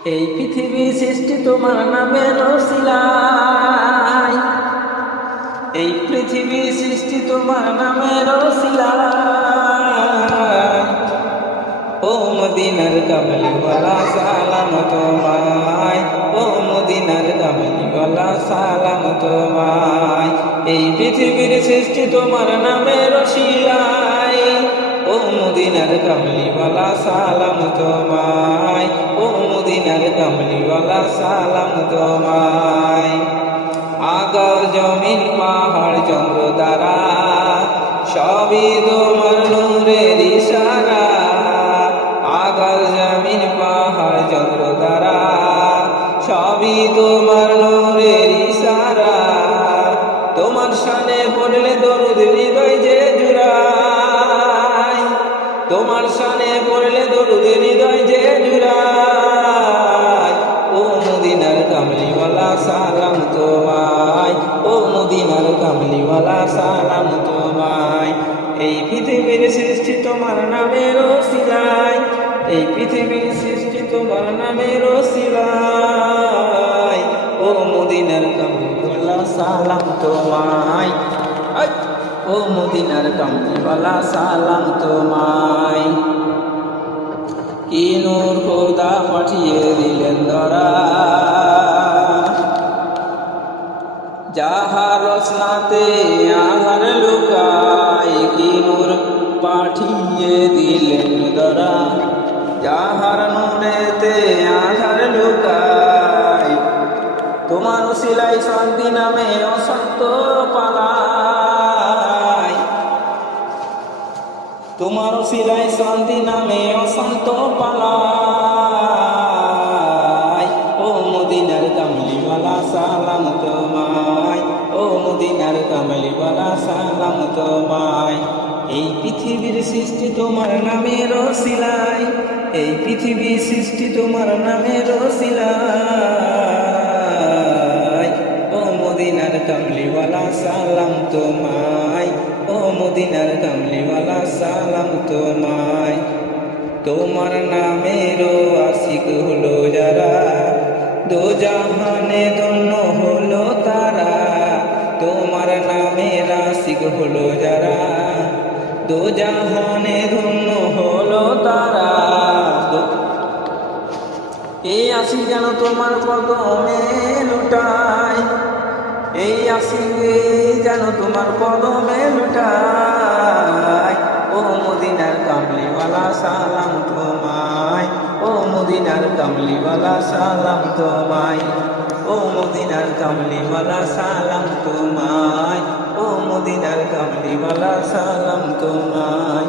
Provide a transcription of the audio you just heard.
এই পৃথিবী সৃষ্টি তোমার নামের ওসিলায়, এই পৃথিবী সৃষ্টি তোমার নামের ওসিলায়। ও মদিনার কামলিওয়ালা সালাম তোমায়, ও মদিনার কামলিওয়ালা সালাম তোমায়। এই পৃথিবীর সৃষ্টি তোমার নামের ওসিলায়, ও মদিনার কামলিওয়ালা সালাম তোমায়, ও মদিনার কামলিওয়ালা সালাম তোমায়। আকাশ জমিন পাহাড় চন্দ্র তারা সবই তোমার নূরের ইশারা। আকাশ জমিন পাহাড় চন্দ্র তারা সবই তোমার নূরের ইশারা। তোমার শানে পড়লে দরুদ হৃদয় যে জুড়ায়, তোমার শানে পড়লে দরুদ হৃদয় যে জুড়ায়। ও মদিনার কামলিওয়ালা সালাম তোমায়, ও মদিনার কামলিওয়ালা সালাম তোমায়। এই পৃথিবীর সৃষ্টি তোমার নামের ওসিলায়, এই পৃথিবীর সৃষ্টি তোমার নামের ওসিলায়। ও মদিনার কামলিওয়ালা সালাম তোমায়, ও মদিনার কামলিওয়ালা সালাম তোমায়। কি নূর খোদা পাঠিয়ে দিলেন ধরা, যাহার রচনাতে আধার লুকায়। কি নূর পাঠিয়ে দিলেন ধরা, যাহার নূরেতে আধার লুকায়। তোমার ওসিলায় শান্তি নামে অসত্য পালায়, তোমার ওসিলায় শান্তি নামে অসন্ত পালায়। ও মদিনার কামলিওয়ালা সালাম তোমায়, ও মদিনার কামলিওয়ালা সালাম তোমায়। এই পৃথিবীর সৃষ্টি তোমার নামের ওসিলায়, এই পৃথিবীর সৃষ্টি তোমার নামের ওসিলায়। ও মদিনার কামলিওয়ালা সালাম তোমায়, ও মদিনার কামলিওয়ালা সালাম তোমায়। তোমার নামের আশিক হলো যারা, দো জাহানে ধন্য হলো তারা। তোমার নামের আশিক হলো যারা, দো জাহানে ধন্য হলো তারা। এই আশিক যেন তোমার কদমে লুটায়, এই আশিক যেন তোমার কদমে লুটায়। ও মদিনার কামলিওয়ালা সালাম তোমায়, ও মদিনার কামলিওয়ালা সালাম তোমায়, ও মদিনার কামলিওয়ালা সালাম তোমায়, ও মদিনার কামলিওয়ালা সালাম তোমায়।